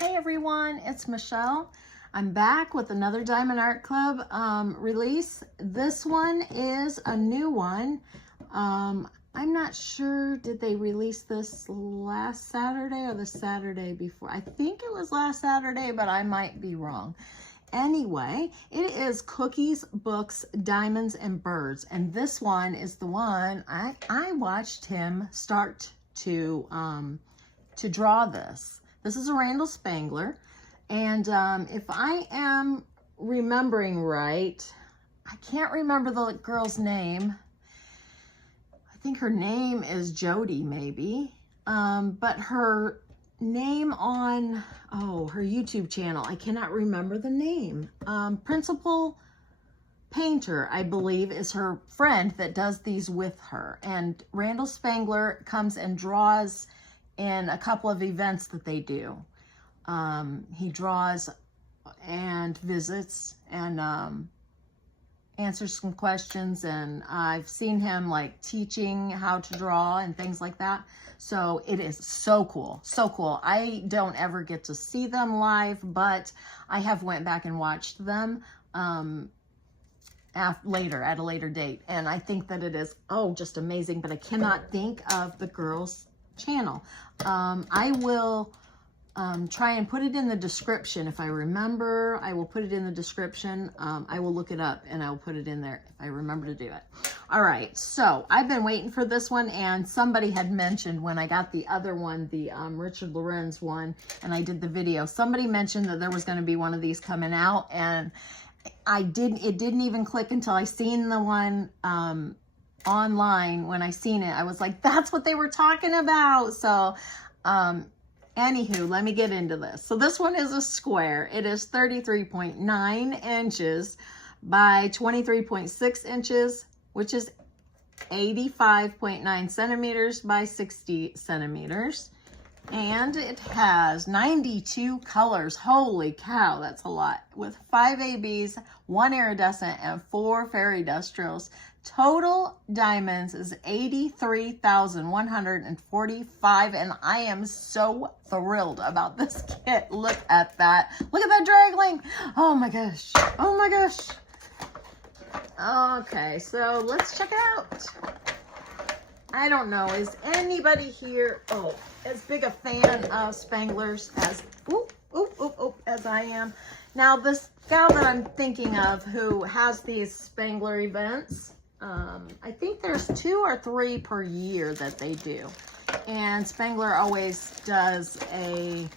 Hey everyone, it's Michelle. I'm back with another Diamond Art Club release. This one is a new one. I'm not sure, did they release this last Saturday or the Saturday before? I think it was last Saturday, but I might be wrong. Anyway, it is Cookies, Books, Diamonds, and Birds. And this one is the one I watched him start to draw this. This is a Randall Spanglar, and if I am remembering right, I can't remember the girl's name. I think her name is Jody, maybe, but her name on, her YouTube channel, I cannot remember the name. Principal Painter, I believe, is her friend that does these with her, and Randall Spanglar comes and draws in a couple of events that they do. He draws and visits and answers some questions, and I've seen him like teaching how to draw and things like that. So it is so cool, so cool. I don't ever get to see them live, but I have went back and watched them at a later date, and I think that it is just amazing, but I cannot think of the girl's channel. I will try and put it in the description. If I remember, I will put it in the description. I will look it up and I will put it in there if I remember to do it. All right, so I've been waiting for this one, and somebody had mentioned when I got the other one, the Richard Lorenz one, and I did the video, somebody mentioned that there was going to be one of these coming out, and it didn't even click until I seen the one online. When I seen it, I was like, that's what they were talking about. So anywho, let me get into this. So this one is a square. It is 33.9 inches by 23.6 inches, which is 85.9 centimeters by 60 centimeters. And it has 92 colors. Holy cow, that's a lot. With 5 ABs, 1 iridescent, and 4 fairy dust drills. Total diamonds is 83,145, and I am so thrilled about this kit. Look at that. Look at that drag link. Oh my gosh. Oh my gosh. Okay, so let's check it out. I don't know, is anybody here as big a fan of Spanglars as I am? Now, this gal that I'm thinking of who has these Spanglar events, I think there's 2 or 3 per year that they do. And Spanglar always does a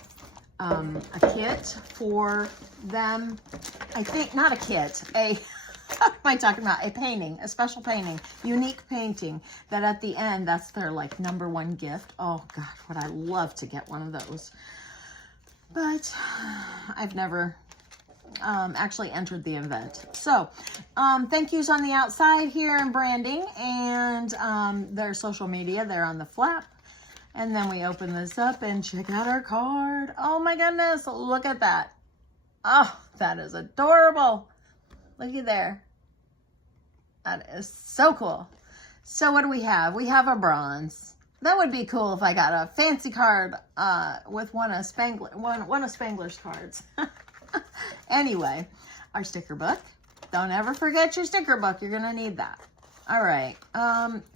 kit for them. I think, not a kit, what am I talking about? A painting, a special painting, unique painting that at the end, that's their like #1 gift. Oh gosh, would I love to get one of those. But I've never actually entered the event. So thank yous on the outside here and branding, and their social media, they're on the flap. And then we open this up and check out our card. Oh my goodness, look at that. Oh, that is adorable. Looky there. That is so cool. So what do we have? We have a bronze. That would be cool if I got a fancy card with one of Spanglar's cards. Anyway, our sticker book. Don't ever forget your sticker book. You're going to need that. All right.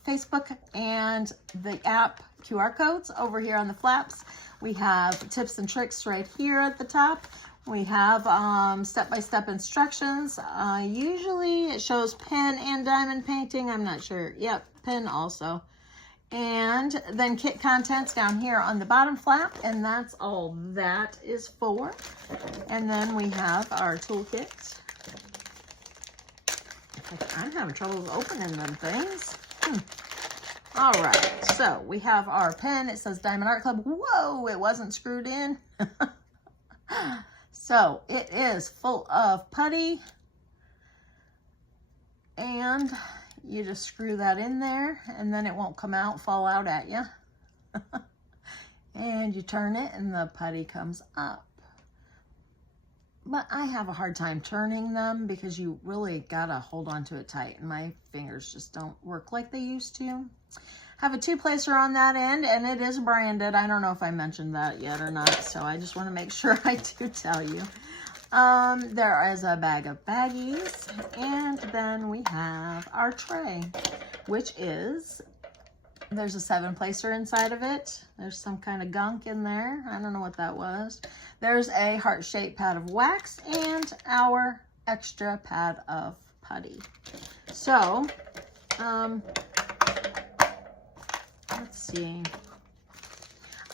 Facebook and the app QR codes over here on the flaps. We have tips and tricks right here at the top. We have step-by-step instructions. Usually it shows pen and diamond painting. I'm not sure. Yep, pen also. And then kit contents down here on the bottom flap, and that's all that is for. And then we have our toolkit. I'm having trouble opening them things. All right, so we have our pen. It says Diamond Art Club. Whoa, it wasn't screwed in. So it is full of putty, and you just screw that in there, and then it won't fall out at you. And you turn it and the putty comes up. But I have a hard time turning them because you really gotta hold on to it tight, and my fingers just don't work like they used to. Have a 2-placer on that end, and it is branded. I don't know if I mentioned that yet or not, so I just want to make sure I do tell you. There is a bag of baggies, and then we have our tray, which is, there's a 7-placer inside of it. There's some kind of gunk in there. I don't know what that was. There's a heart-shaped pad of wax and our extra pad of putty. So, let's see.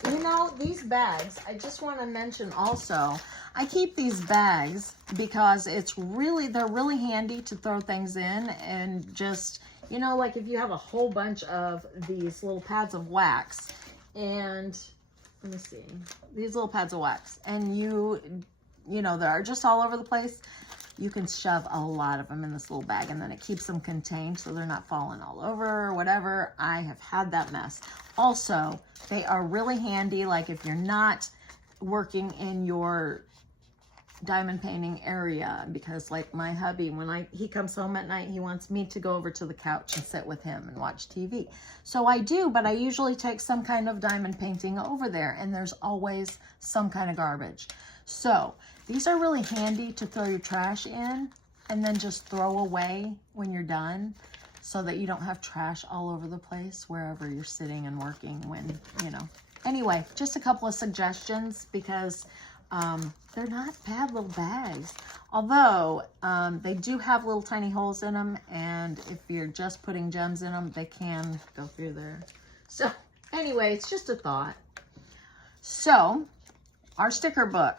You know, these bags, I just want to mention also, I keep these bags because it's really, they're really handy to throw things in, and just, you know, like if you have a whole bunch of these little pads of wax, and let me see, these little pads of wax, and you know, they're just all over the place, you can shove a lot of them in this little bag, and then it keeps them contained so they're not falling all over or whatever. I have had that mess. Also, they are really handy, like if you're not working in your diamond painting area, because like my hubby, when he comes home at night, he wants me to go over to the couch and sit with him and watch TV. So I do, but I usually take some kind of diamond painting over there, and there's always some kind of garbage. So these are really handy to throw your trash in and then just throw away when you're done, so that you don't have trash all over the place wherever you're sitting and working when, you know. Anyway, just a couple of suggestions, because they're not bad little bags. Although they do have little tiny holes in them, and if you're just putting gems in them, they can go through there. So anyway, it's just a thought. So our sticker book.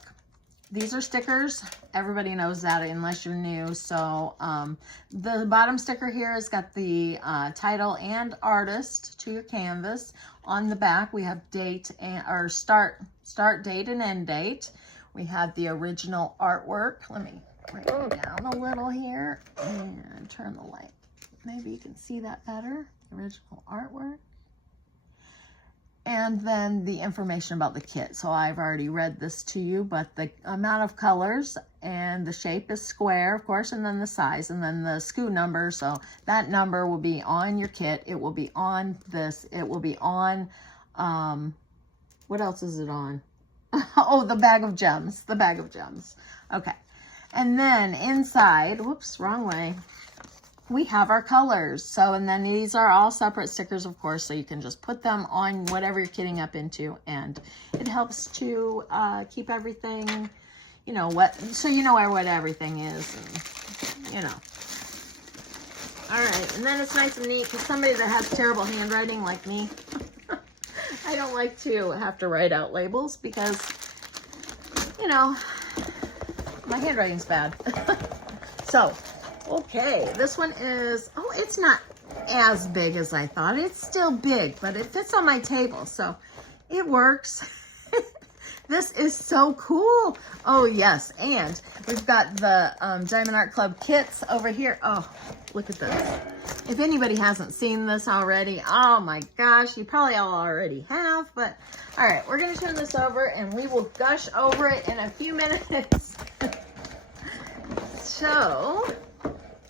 These are stickers. Everybody knows that unless you're new. So the bottom sticker here has got the title and artist to your canvas. On the back, we have date and or start date and end date. We have the original artwork. Let me bring it down a little here and turn the light. Maybe you can see that better. Original artwork. And then the information about the kit. So I've already read this to you, but the amount of colors and the shape is square, of course, and then the size, and then the SKU number. So that number will be on your kit. It will be on this. It will be on, what else is it on? Oh, the bag of gems, the bag of gems. Okay. And then inside, whoops, wrong way. We have our colors. So, and then these are all separate stickers, of course, so you can just put them on whatever you're kitting up into, and it helps to keep everything, you know, so you know what everything is, and, you know. All right, and then it's nice and neat, because somebody that has terrible handwriting like me, I don't like to have to write out labels, because, you know, my handwriting's bad. So, okay, this one is, oh, it's not as big as I thought. It's still big, but it fits on my table, so it works. This is so cool. Oh, yes, and we've got the Diamond Art Club kits over here. Oh, look at this. If anybody hasn't seen this already, oh my gosh, you probably all already have, but all right, we're going to turn this over, and we will gush over it in a few minutes. So,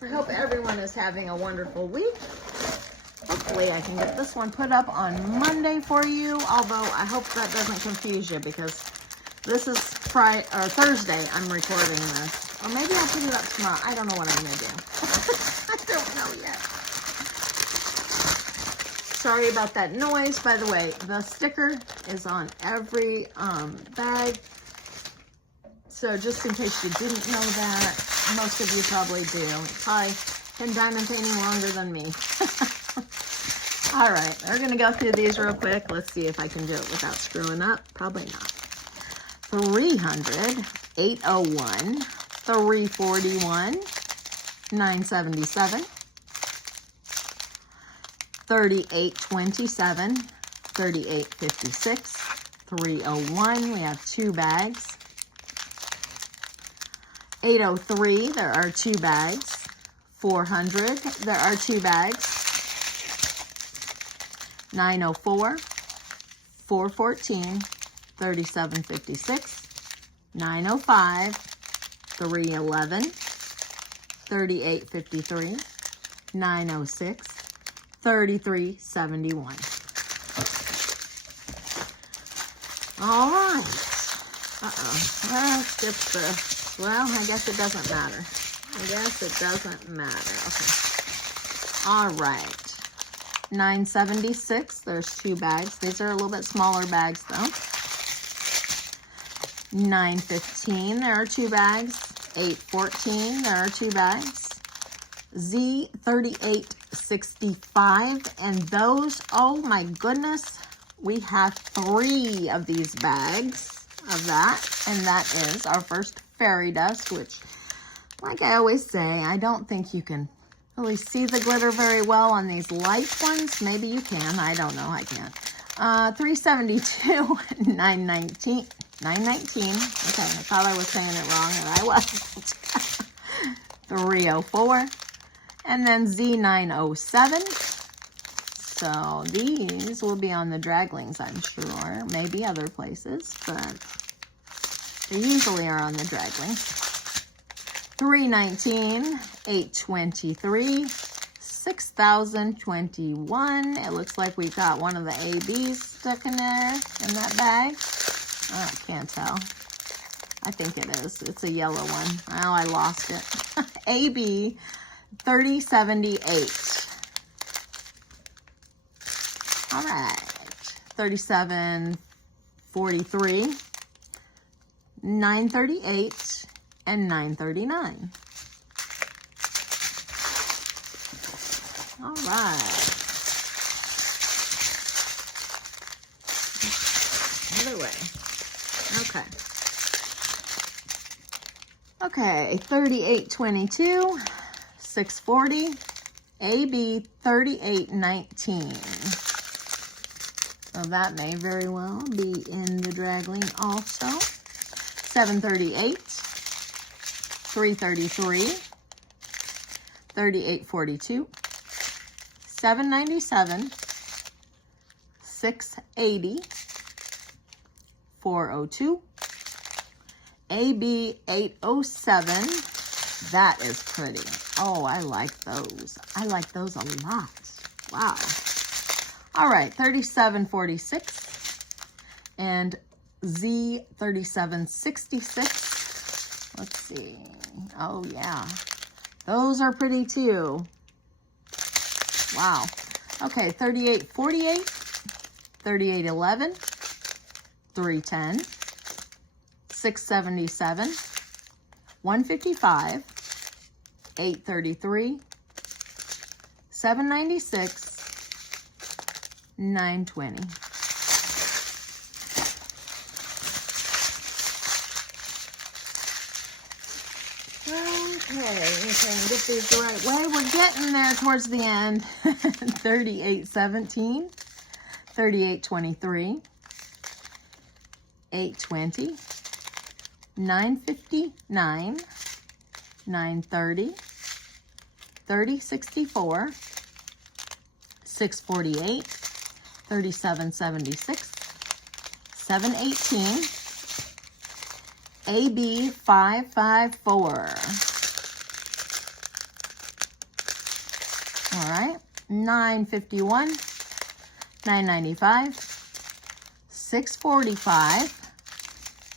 I hope everyone is having a wonderful week. Hopefully I can get this one put up on Monday for you, although I hope that doesn't confuse you, because this is Thursday I'm recording this. Or maybe I'll put it up tomorrow. I don't know what I'm going to do. I don't know yet. Sorry about that noise. By the way, the sticker is on every bag. So just in case you didn't know that, most of you probably do. Probably been diamond painting longer than me. All right, we're gonna go through these real quick. Let's see if I can do it without screwing up. Probably not. 300, 801, 341, 977, 3827, 3856, 301. We have 2 bags. 803, there are 2 bags. 400, there are 2 bags. 904, 414, 3756, 905, 311, 3853, 906, $33.71. All right. Let's skip this. Well, I guess it doesn't matter. I guess it doesn't matter. Okay. All right. $9.76. There's 2 bags. These are a little bit smaller bags, though. $9.15. There are 2 bags. $8.14. There are 2 bags. Z $38.65. And those, oh my goodness, we have 3 of these bags of that, and that is our first fairy dust, which, like I always say, I don't think you can really see the glitter very well on these light ones. Maybe you can. I don't know. I can't. $3.72, $9.19. $9.19. Okay, I thought I was saying it wrong, and I wasn't. $3.04, and then Z907. So these will be on the Draglings, I'm sure. Maybe other places, but they usually are on the Draglings. $3.19, $8.23, $6,021. It looks like we got one of the ABs stuck in there, in that bag. Oh, I can't tell. I think it is. It's a yellow one. Oh, I lost it. AB 3078. All right, $37.43, $9.38, and $9.39. All right. Other way. Okay. Okay, $38.22, $6.40, AB 38.19. So that may very well be in the Dragling also. $7.38, $3.33, $38.42, $7.97, $6.80, $4.02, AB 807. That is pretty. Oh, I like those. I like those a lot. Wow. All right, $37.46 and Z 3766. Let's see. Oh yeah, those are pretty too. Wow. Okay, $38.48, $38.11, $3.10, $6.77, $1.55, $8.33, $7.96. $9.20. Okay, get these the right way. We're getting there towards the end. $38.17, $38.23, $8.20, $9.59, $9.30, $30.64, $6.48, $37.76, $7.18, AB 554. All right, $9.51, $9.95, $6.45,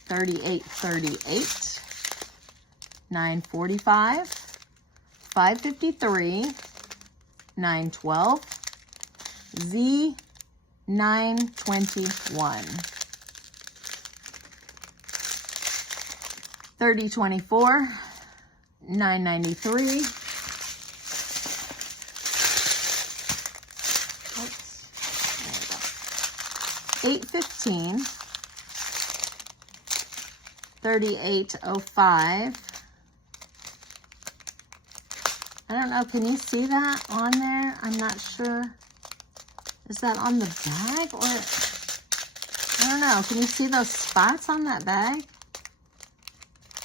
$38.38, $9.45, $5.53, $9.12, Z 921. $30.24, $9.93. $8.15, $38.05. I don't know, can you see that on there? I'm not sure. Is that on the bag or, I don't know. Can you see those spots on that bag?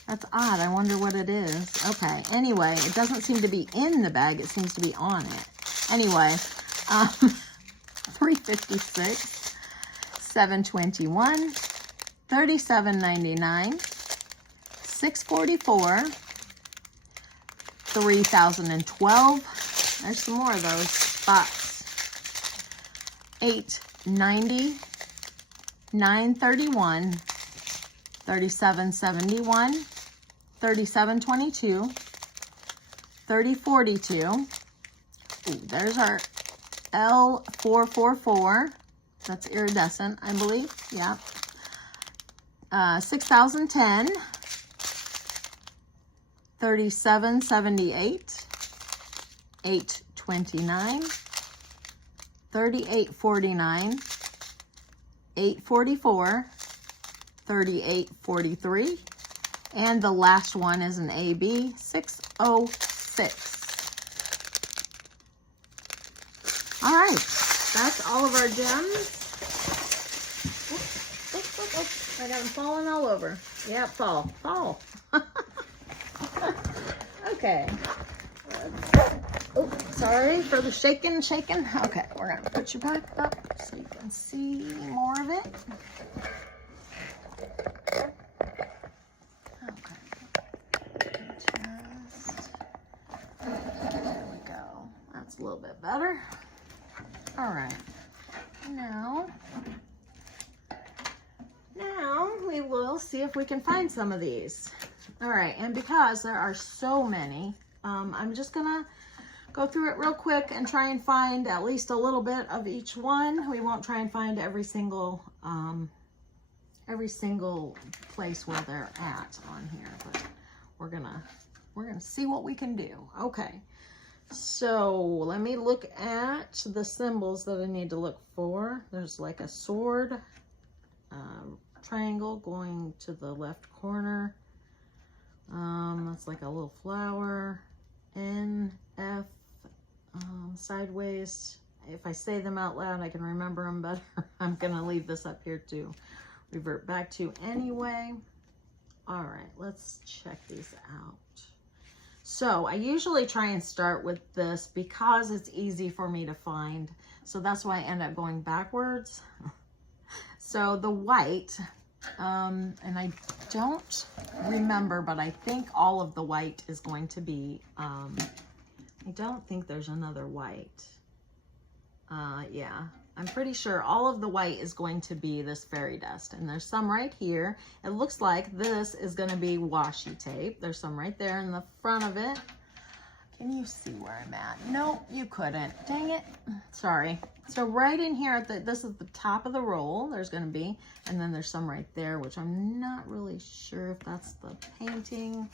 That's odd. I wonder what it is. Okay, anyway, it doesn't seem to be in the bag. It seems to be on it. Anyway, $3.56, $7.21, $37.99, $6.44, $3,012. There's some more of those spots. $8.90, $9.31, $37.71, $37.22, $30.42. Ooh, there's our L444. That's iridescent, I believe. Yeah. $6,010, $37.78, $8.29, $38.49, $8.44, $38.43, and the last one is an AB 606. All right, that's all of our gems. I got them falling all over. Yep, fall. Okay. Oh, sorry for the shaking. Okay, we're gonna put you back up so you can see more of it. Okay. There we go. That's a little bit better. All right. Now we will see if we can find some of these. All right, and because there are so many, I'm just gonna go through it real quick and try and find at least a little bit of each one. We won't try and find every single place where they're at on here, but we're gonna see what we can do. Okay, so let me look at the symbols that I need to look for. There's like a sword, triangle going to the left corner. That's like a little flower. N, F, sideways. If I say them out loud, I can remember them better. I'm gonna leave this up here to revert back to anyway. All right, let's check these out. So I usually try and start with this because it's easy for me to find. So that's why I end up going backwards. So the white, and I don't remember, but I think all of the white is going to be, I don't think there's another white. Yeah, I'm pretty sure all of the white is going to be this fairy dust. And there's some right here. It looks like this is going to be washi tape. There's some right there in the front of it. Can you see where I'm at? No, you couldn't. Dang it. Sorry. So right in here, this is the top of the roll. There's going to be, and then there's some right there, which I'm not really sure if that's the painting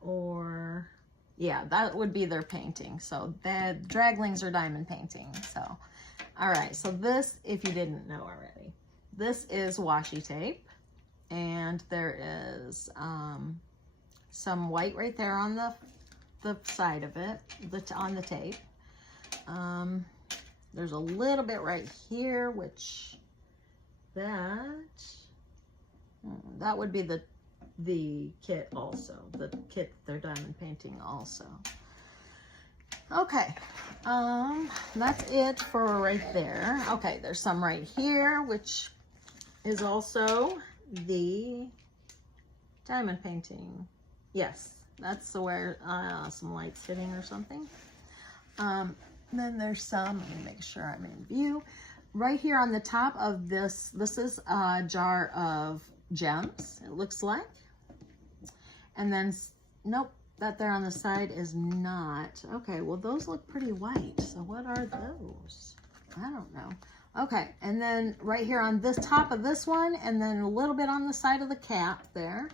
or, yeah, that would be their painting. So the draglings are diamond painting. So, all right. So this, if you didn't know already, this is washi tape, and there is some white right there on the side of it, on the tape. There's a little bit right here, which that would be the kit also, the kit they're diamond painting also. Okay, that's it for right there. Okay, there's some right here, which is also the diamond painting. Yes, that's where some light's hitting or something. Then there's some, let me make sure I'm in view. Right here on the top of this is a jar of gems, it looks like. And then, nope, that there on the side is not. Okay, well, those look pretty white. So what are those? I don't know. Okay, and then right here on this top of this one, and then a little bit on the side of the cap there.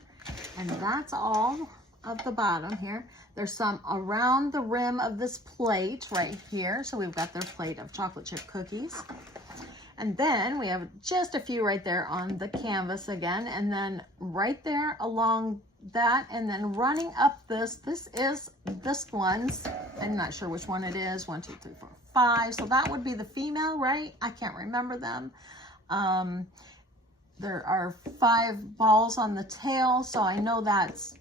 And that's all of the bottom here. There's some around the rim of this plate right here. So we've got their plate of chocolate chip cookies. And then we have just a few right there on the canvas again. And then right there along that, and then running up this is this one's, I'm not sure which one it is, 1, 2, 3, 4, 5. So that would be the female, right? I can't remember them. There are 5 balls on the tail. So I know that's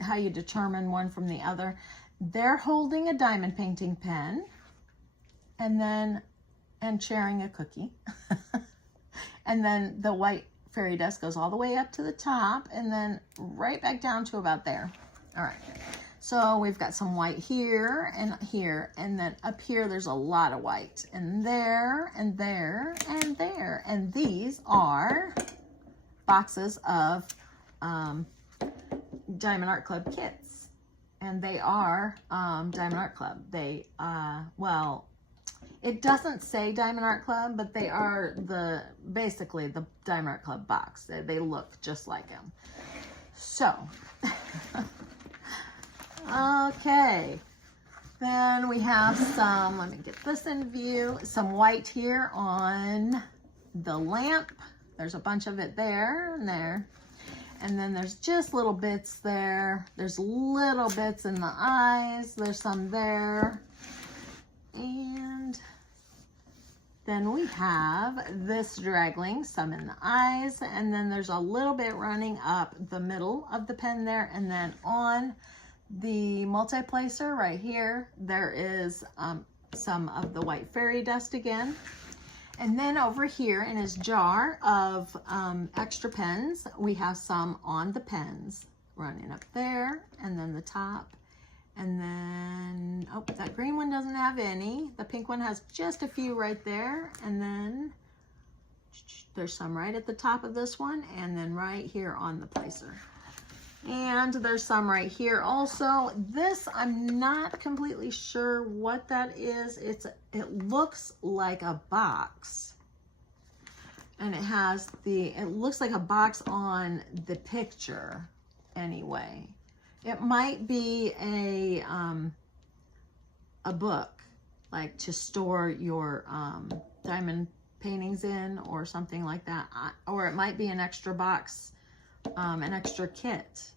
how you determine one from the other. They're holding a diamond painting pen and sharing a cookie. And then the white fairy dust goes all the way up to the top and then right back down to about there. All right. So we've got some white here, and then up here there's a lot of white, and there, and there, and there. And these are boxes of Diamond Art Club kits. And they are Diamond Art Club. They, well, it doesn't say Diamond Art Club, but they are basically the Diamond Art Club box. They look just like them. So, okay. Then we have some, let me get this in view, some white here on the lamp. There's a bunch of it there and there. And then there's just little bits there. There's little bits in the eyes. There's some there. And then we have this draggling, some in the eyes. And then there's a little bit running up the middle of the pen there. And then on the multi-placer right here, there is some of the white fairy dust again. And then over here in his jar of extra pens, we have some on the pens running up there, and then the top. And then, oh, that green one doesn't have any. The pink one has just a few right there. And then there's some right at the top of this one, and then right here on the placer. And there's some right here also. This, I'm not completely sure what that is. It looks like a box. And it has it looks like a box on the picture anyway. It might be a book, like to store your diamond paintings in or something like that. Or it might be an extra box, an extra kit.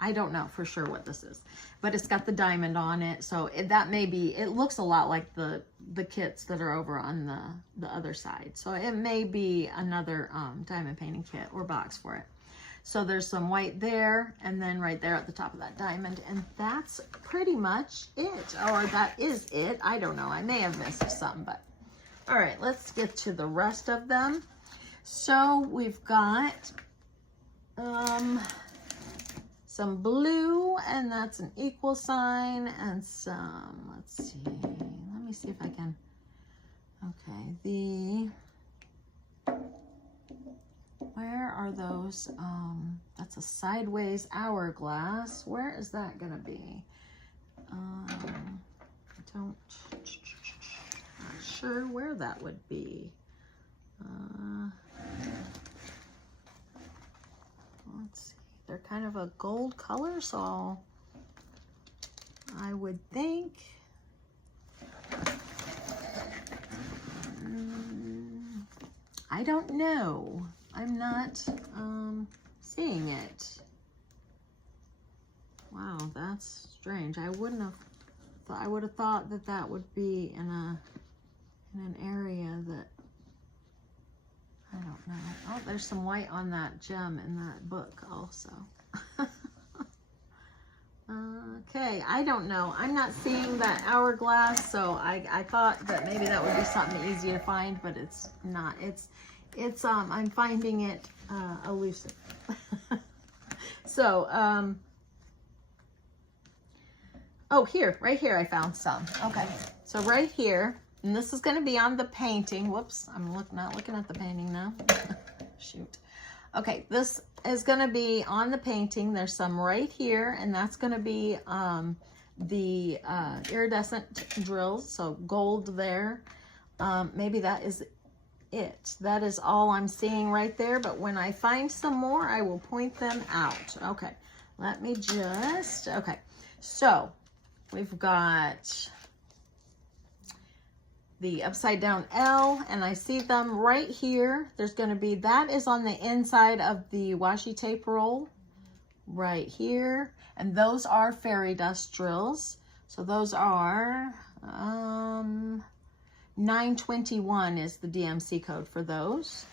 I don't know for sure what this is, but it's got the diamond on it. So that may be, it looks a lot like the kits that are over on the other side. So it may be another diamond painting kit or box for it. So there's some white there, and then right there at the top of that diamond. And that's pretty much it, or that is it. I don't know. I may have missed some, but all right, let's get to the rest of them. So we've got some blue, and that's an equal sign, and some, let's see, let me see if I can, okay, where are those, that's a sideways hourglass. Where is that gonna be? Not sure where that would be. Let's see. They're kind of a gold color, so I would think I don't know. I'm not seeing it. Wow, that's strange. I wouldn't have thought, I would have thought that that would be in an area that, I don't know. Oh, there's some white on that gem in that book also. Okay, I don't know. I'm not seeing that hourglass, so I thought that maybe that would be something easy to find, but it's not. It's I'm finding it elusive. So, oh, here, right here I found some. Okay, so right here, and this is going to be on the painting. Whoops, I'm not looking at the painting now. Shoot. Okay, this is going to be on the painting. There's some right here, and that's going to be the iridescent drills, so gold there. Maybe that is it. That is all I'm seeing right there, but when I find some more, I will point them out. Okay, let me just, okay, so we've got the upside down L, and I see them right here. There's going to be, that is on the inside of the washi tape roll right here, and those are fairy dust drills. So those are 921 is the DMC code for those.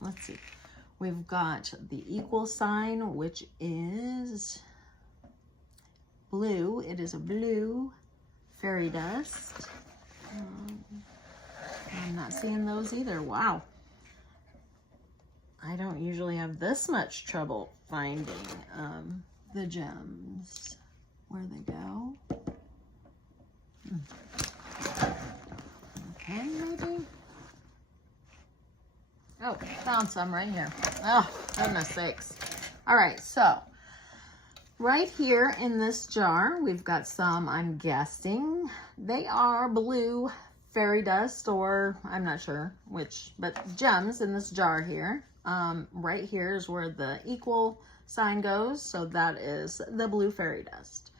Let's see, we've got the equal sign, which is blue. It is a blue fairy dust. I'm not seeing those either. Wow. I don't usually have this much trouble finding the gems. Where they go? Pen maybe? Oh, found some right here. Oh, goodness sakes. All right, so right here in this jar, we've got some, I'm guessing, they are blue fairy dust, or I'm not sure which, but gems in this jar here. Right here is where the equal sign goes, so that is the blue fairy dust.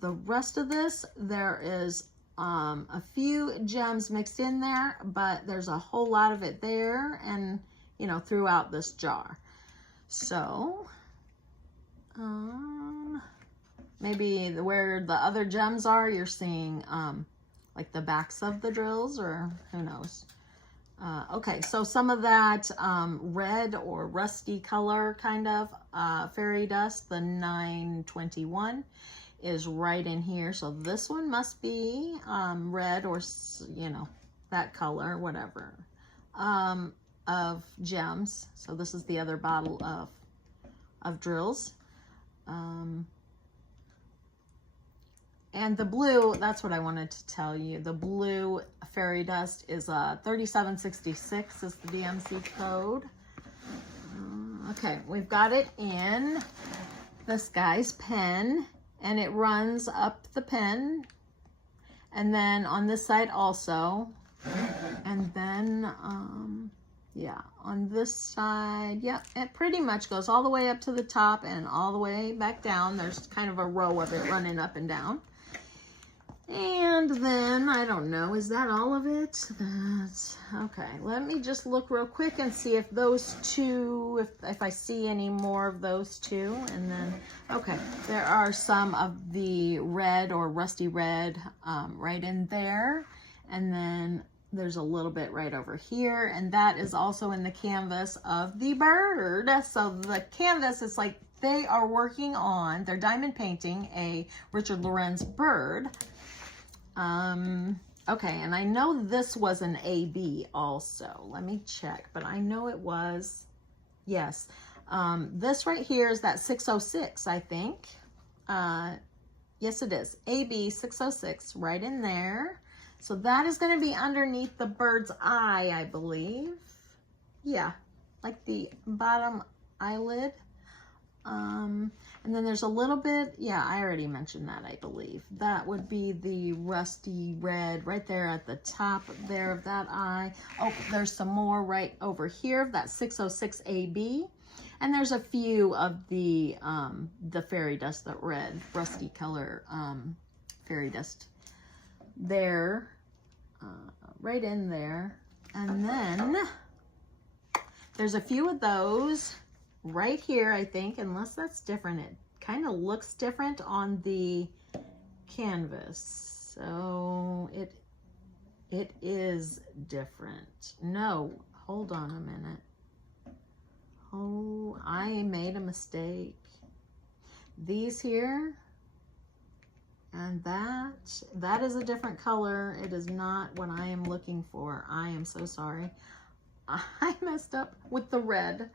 The rest of this, there is a few gems mixed in there, but there's a whole lot of it there and, you know, throughout this jar. So, maybe where the other gems are, you're seeing, like the backs of the drills, or who knows. Okay, so some of that red or rusty color kind of fairy dust, the 921, is right in here. So this one must be red, or, you know, that color, whatever, of gems. So this is the other bottle of drills. And the blue, that's what I wanted to tell you. The blue fairy dust is 3766 is the DMC code. Okay, we've got it in this guy's pen, and it runs up the pen, and then on this side also, and then yeah, on this side, yep, it pretty much goes all the way up to the top and all the way back down. There's kind of a row of it running up and down. And then, I don't know, is that all of it? That's, okay, let me just look real quick and see if those two, if I see any more of those two. And then, okay, there are some of the red or rusty red right in there. And then there's a little bit right over here. And that is also in the canvas of the bird. So the canvas is like they are working on, they're diamond painting a Richard Lorenz bird. Okay, and I know this was an AB also. Let me check, but I know it was, yes. This right here is that 606, I think. Yes, it is. AB 606 right in there. So that is going to be underneath the bird's eye, I believe. Yeah, like the bottom eyelid. And then there's a little bit, yeah, I already mentioned that, I believe. That would be the rusty red right there at the top there of that eye. Oh, there's some more right over here of that 606 AB. And there's a few of the fairy dust, that red, rusty color fairy dust there, right in there. And then there's a few of those right here, I think, unless that's different. It kind of looks different on the canvas. So it is different. No, hold on a minute. Oh, I made a mistake. These here and that is a different color. It is not what I am looking for. I am so sorry. I messed up with the red.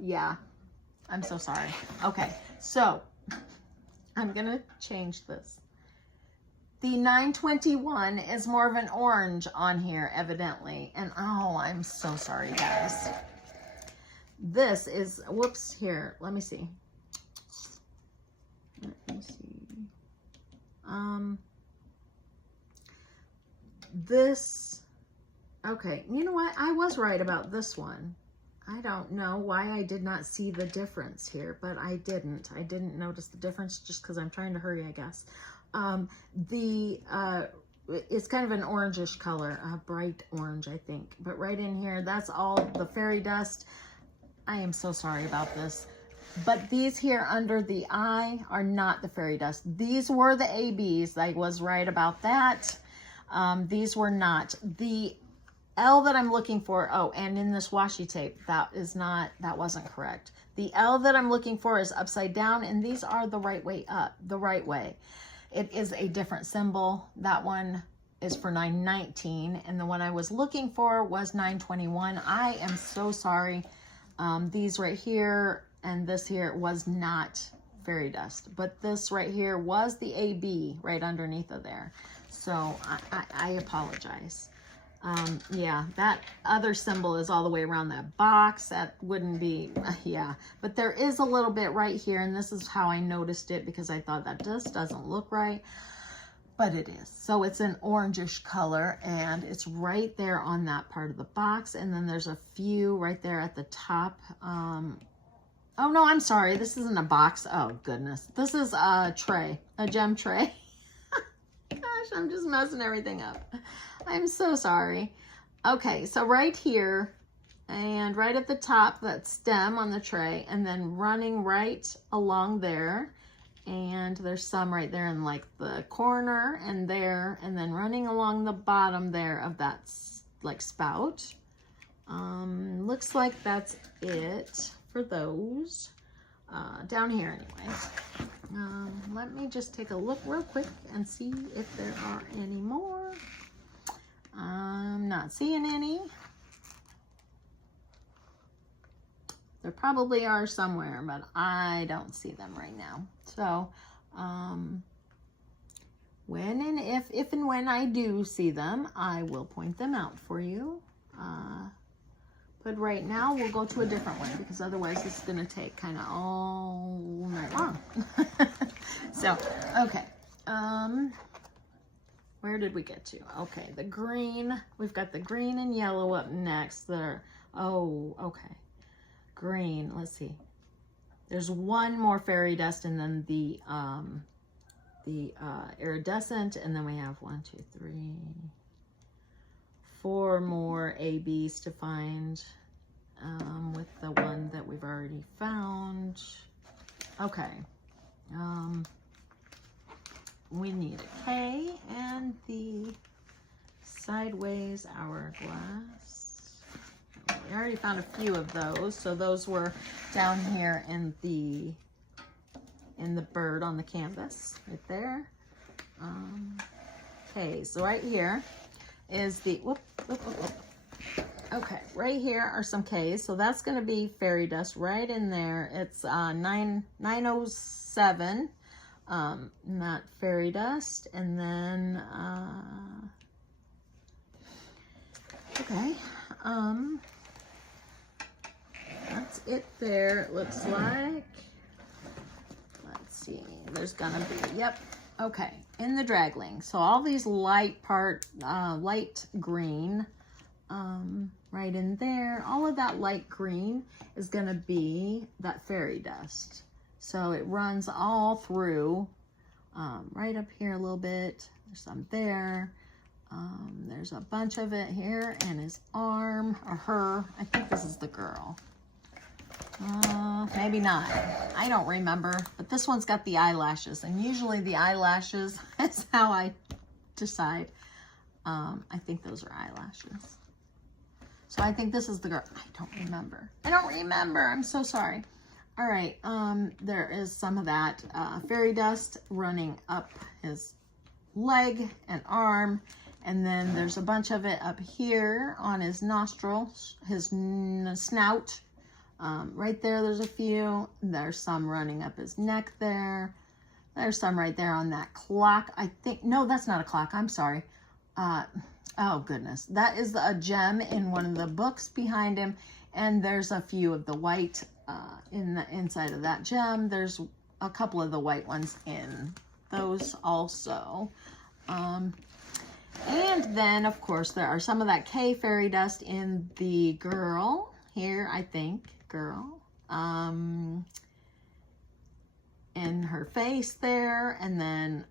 Yeah, I'm so sorry. Okay, so I'm gonna change this. The 921 is more of an orange on here, evidently. And oh, I'm so sorry, guys. This is, whoops, here, let me see. Let me see. This, okay, you know what? I was right about this one. I don't know why I did not see the difference here, but I didn't. I didn't notice the difference just because I'm trying to hurry, I guess. It's kind of an orangish color, a bright orange, I think. But right in here, that's all the fairy dust. I am so sorry about this. But these here under the eye are not the fairy dust. These were the ABs. I was right about that. These were not. The L that I'm looking for, oh, and in this washi tape, that wasn't correct. The L that I'm looking for is upside down, and these are the right way up, the right way. It is a different symbol. That one is for 919, and the one I was looking for was 921. I am so sorry. These right here, and this here was not fairy dust, but this right here was the AB right underneath of there. So I apologize. Yeah, that other symbol is all the way around that box. That wouldn't be, yeah. But there is a little bit right here, and this is how I noticed it because I thought that just doesn't look right. But it is. So it's an orangish color, and it's right there on that part of the box. And then there's a few right there at the top. Oh, no, I'm sorry. This isn't a box. Oh, goodness. This is a tray, a gem tray. Gosh, I'm just messing everything up. I'm so sorry. Okay, so right here and right at the top, that stem on the tray, and then running right along there. And there's some right there in like the corner and there, and then running along the bottom there of that like spout. Looks like that's it for those. Down here anyways. Let me just take a look real quick and see if there are any more. I'm not seeing any. There probably are somewhere, but I don't see them right now. So, if and when I do see them, I will point them out for you. But right now, we'll go to a different one because otherwise this is going to take kind of all night long. So, okay. Where did we get to? Okay, the green. We've got the green and yellow up next. Oh, okay. Green, let's see. There's one more fairy dust, and then the iridescent, and then we have 1, 2, 3, 4 more ABs to find with the one that we've already found. Okay. We need a K and the sideways hourglass. We already found a few of those, so those were down here in the bird on the canvas right there. Okay, so right here is the okay, right here are some K's, so that's going to be fairy dust right in there. It's 907, not fairy dust, and then okay, that's it there, it looks like. Let's see, there's gonna be, yep, okay, in the dragling. So all these light green, right in there, all of that light green is gonna be that fairy dust. So it runs all through, right up here a little bit, there's some there. There's a bunch of it here, and his arm, or her, I think this is the girl. Maybe not. I don't remember. But this one's got the eyelashes, and usually the eyelashes is how I decide. I think those are eyelashes. So I think this is the girl. I don't remember. I'm so sorry. All right. There is some of that fairy dust running up his leg and arm. And then there's a bunch of it up here on his nostrils, his snout. Right there, there's a few. There's some running up his neck there. There's some right there on that clock. I think, no, that's not a clock. I'm sorry. Oh, goodness. That is a gem in one of the books behind him. And there's a few of the white in the inside of that gem. There's a couple of the white ones in those also. And then, of course, there are some of that K fairy dust in the girl here, I think, girl. In her face there, and then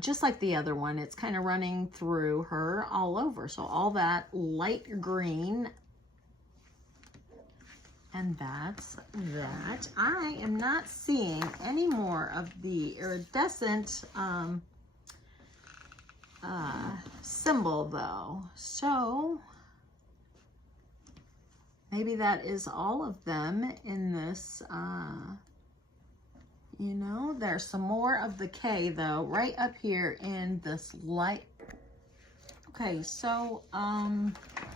just like the other one, it's kind of running through her all over. So all that light green. And that's that. I am not seeing any more of the iridescent symbol though. So maybe that is all of them in this, you know, there's some more of the K though, right up here in this light. Okay, so,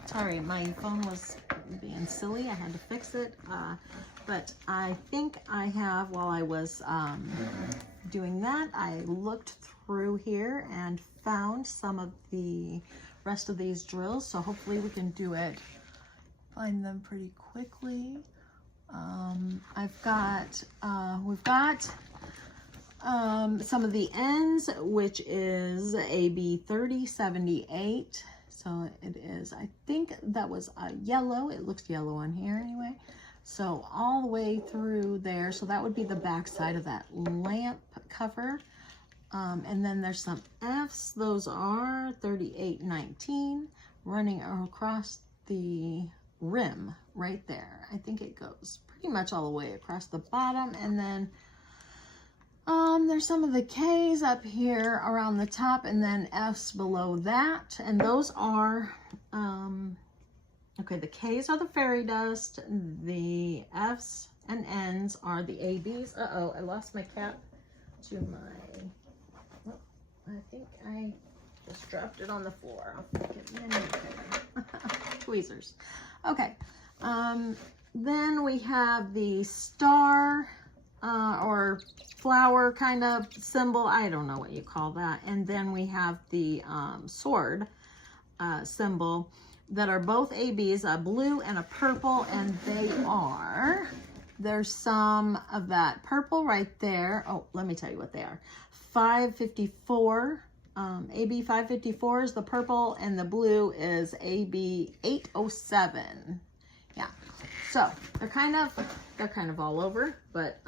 sorry, my phone was being silly. I had to fix it. But I think I have, while I was doing that, I looked through here and found some of the rest of these drills. So hopefully we can find them pretty quickly. We've got some of the ends, which is AB 3078. So it is, I think that was a yellow. It looks yellow on here anyway. So all the way through there. So that would be the back side of that lamp cover. And then there's some Fs. Those are 3819 running across the rim right there. I think it goes pretty much all the way across the bottom. And then there's some of the Ks up here around the top, and then Fs below that. And those are, okay, the Ks are the fairy dust. The Fs and Ns are the ABs. Uh-oh, I lost my cap to my, oh, I think I just dropped it on the floor. I'll get me a new pair. Tweezers. Okay, then we have the star or flower kind of symbol. I don't know what you call that. And then we have the sword symbol that are both ABs, a blue and a purple, and there's some of that purple right there. Oh, let me tell you what they are. 554, AB 554 is the purple, and the blue is AB 807. Yeah, so they're kind of all over, but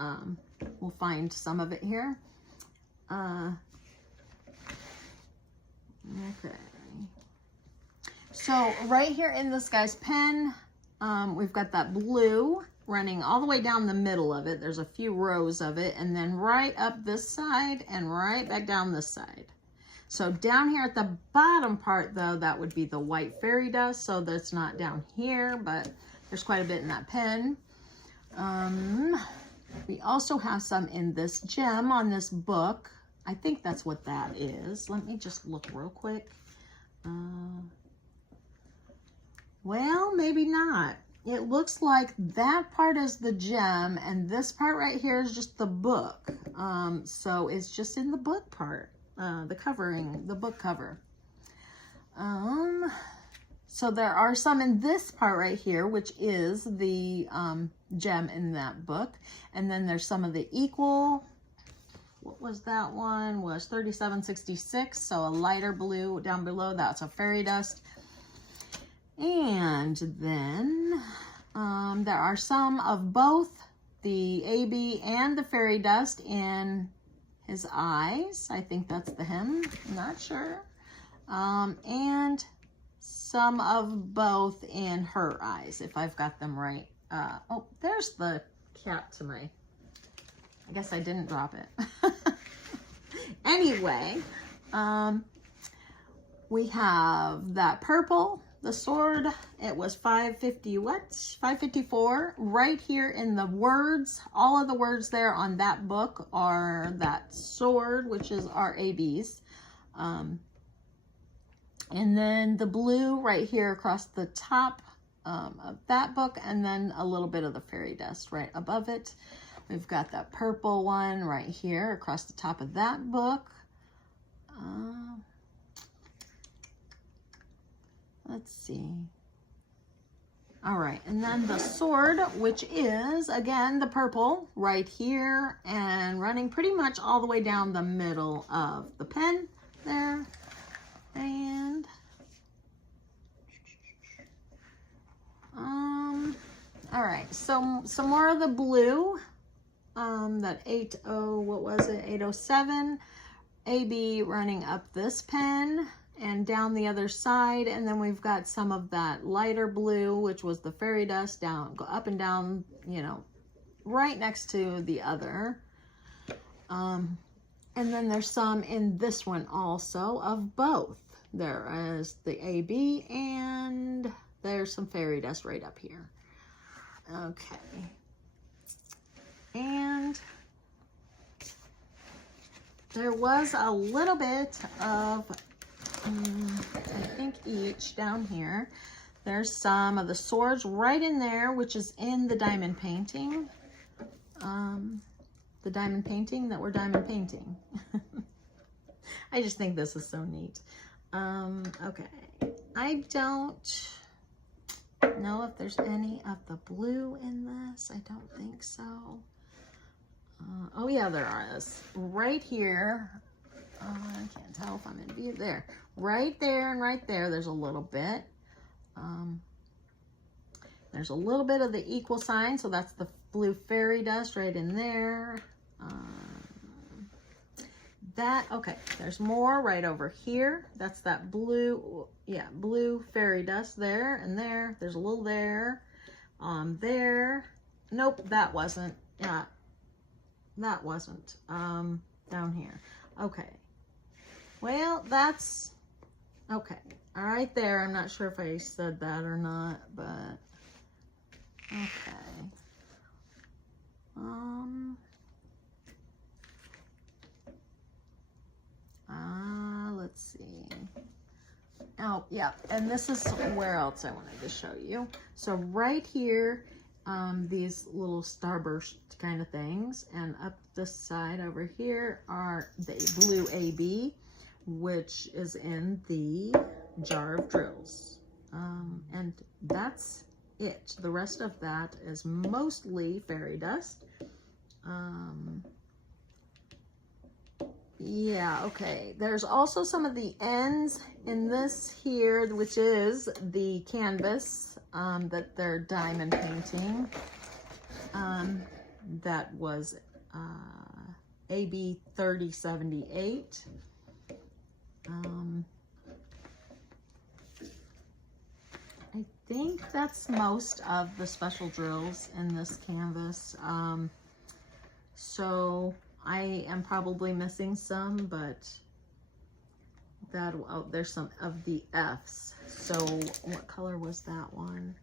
we'll find some of it here. Okay. So right here in this guy's pen, we've got that blue running all the way down the middle of it. There's a few rows of it, and then right up this side and right back down this side. So down here at the bottom part, though, that would be the white fairy dust. So that's not down here, but there's quite a bit in that pen. We also have some in this gem on this book. I think that's what that is. Let me just look real quick. Well, maybe not. It looks like that part is the gem, and this part right here is just the book. So it's just in the book part, the covering, the book cover. So there are some in this part right here, which is the gem in that book. And then there's some of the equal, what was that one? Was 3766, so a lighter blue down below. That's a fairy dust. And then there are some of both the AB and the fairy dust in his eyes. I think that's the him, I'm not sure. And some of both in her eyes, if I've got them right. Oh, there's the cap to my, I guess I didn't drop it. Anyway, we have that purple, the sword. It was 554. Right here in the words, all of the words there on that book are that sword, which is our ABs. And then the blue right here across the top of that book, and then a little bit of the fairy dust right above it. We've got that purple one right here across the top of that book. Let's see. All right, and then the sword, which is, again, the purple right here and running pretty much all the way down the middle of the pen there. And all right, so some more of the blue, that 80, what was it, 807, AB running up this pen and down the other side. And then we've got some of that lighter blue, which was the fairy dust, down, go up and down, you know, right next to the other. And then there's some in this one also of both. There is the AB, and there's some fairy dust right up here. Okay. And there was a little bit of, I think each down here. There's some of the swords right in there, which is in the diamond painting. The diamond painting that we're diamond painting. I just think this is so neat. Okay. I don't know if there's any of the blue in this. I don't think so. Oh yeah, there is. Right here. I can't tell if I'm in view. There. Right there and right there, there's a little bit. There's a little bit of the equal sign, so that's the blue fairy dust right in there. Okay, there's more right over here. That's that blue, yeah, blue fairy dust there and there. There's a little there. There. Nope, that wasn't. Yeah, that wasn't. Down here. Okay. Well, that's okay. All right there. I'm not sure if I said that or not, but okay. Let's see. Oh, yeah. And this is where else I wanted to show you. So right here, these little starburst kind of things, and up this side over here are the blue AB, which is in the jar of drills. And that's it. The rest of that is mostly fairy dust. Yeah, okay. There's also some of the ends in this here, which is the canvas that they're diamond painting. That was AB 3078. I think that's most of the special drills in this canvas. So I am probably missing some, but there's some of the F's. So what color was that one?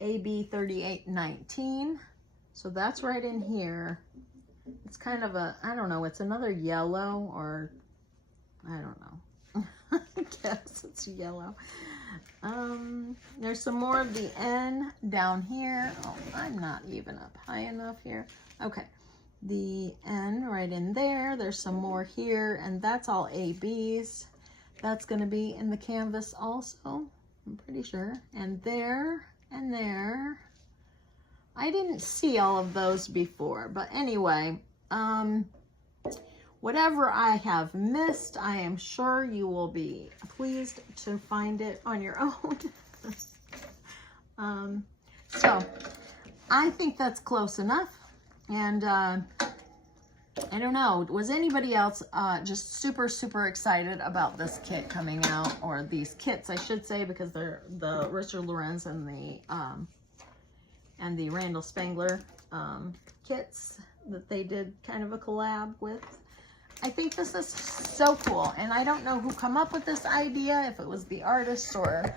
AB 3819. So that's right in here. It's kind of a, I don't know, it's another yellow, or I don't know. I guess it's yellow. There's some more of the N down here. Oh, I'm not even up high enough here. Okay. The N right in there. There's some more here, and that's all ABs. That's going to be in the canvas also, I'm pretty sure. And there and there. I didn't see all of those before, but anyway, whatever I have missed, I am sure you will be pleased to find it on your own. So I think that's close enough. And I don't know, was anybody else just super, super excited about this kit coming out, or these kits, I should say, because they're the Richard Lorenz and the Randall Spanglar kits that they did kind of a collab with. I think this is so cool, and I don't know who come up with this idea, if it was the artists or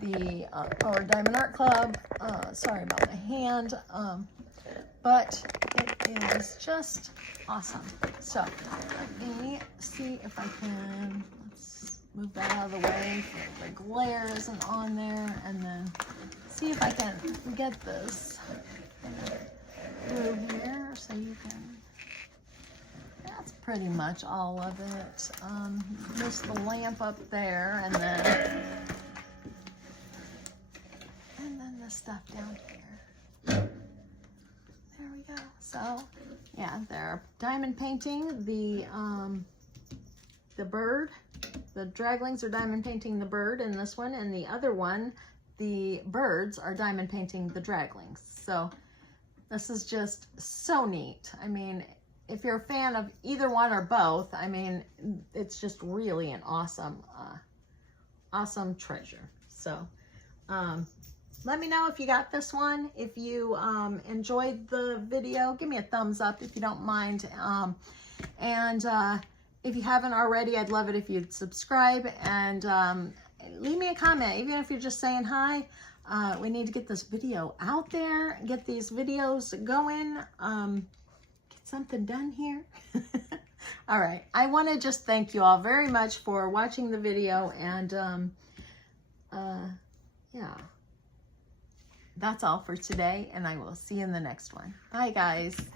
the or Diamond Art Club. Sorry about my hand. But it is just awesome. So let me see if I can, let's move that out of the way so the glare isn't on there, and then see if I can get this through here so you can, that's pretty much all of it. Just the lamp up there, and then the stuff down here. There we go. So yeah, they're diamond painting the bird. The draglings are diamond painting the bird in this one, and the other one, the birds are diamond painting the draglings. So this is just so neat. I mean, if you're a fan of either one or both, I mean, it's just really an awesome, awesome treasure. So, let me know if you got this one. If you enjoyed the video, give me a thumbs up if you don't mind. If you haven't already, I'd love it if you'd subscribe and leave me a comment, even if you're just saying hi. We need to get this video out there, get these videos going, get something done here. All right, I want to just thank you all very much for watching the video, and yeah. that's all for today, and I will see you in the next one. Bye, guys.